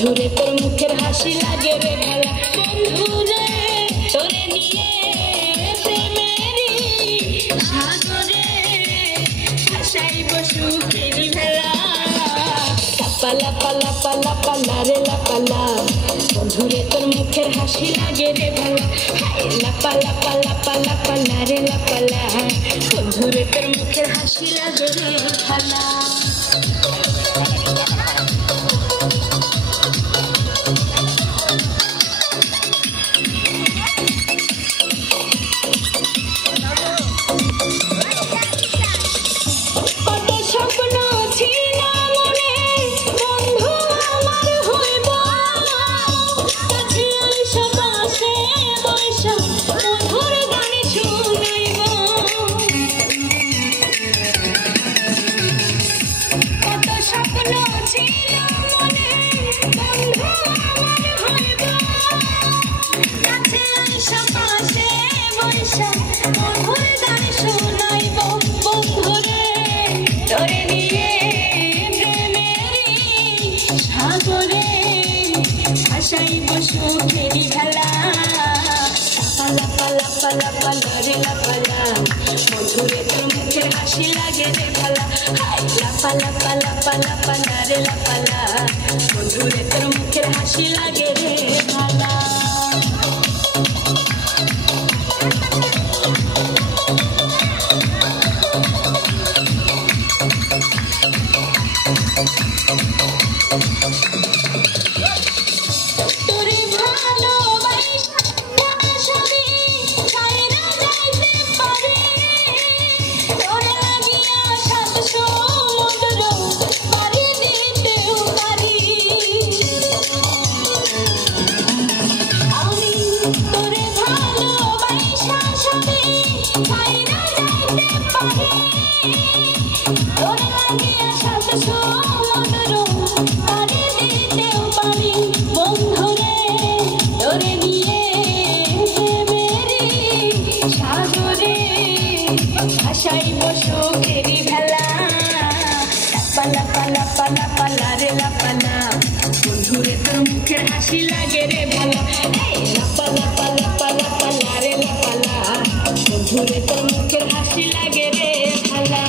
বন্ধুরে তোর মুখের হাসি লাগে রে ভালা বন্ধুরে তোরে নিয়ে প্রেমেরই সাগরে ভাসাইব সুখের ভেলা লাপালা পালা পালা পালা রে লাপালা বন্ধুরে তোর মুখের হাসি লাগে রে ভালা লাপালা পালা পালা পালা রে লাপালা বন্ধুরে তোর মুখের হাসি লাগে রে ভালা ভাসাইব সুখেরি ভেলা লাপালা পালা পালা পালা রে লাপালা বন্ধুরে তোর মুখের হাসি লাগে রে ভালা লাপালা পালা পালা পালা রে লাপালা বন্ধুরে তোর মুখের হাসি লাগে রে ভালা ভাসাইব সুখেরি ভেলা লাপালা পালা পালা পালা রে লাপালা বন্ধুরে তোর মুখের হাসি লাগে রে ভালা লাপালা পালা পালা পালা রে লাপালা বন্ধুরে তোর মুখের হাসি লাগে রে ভালা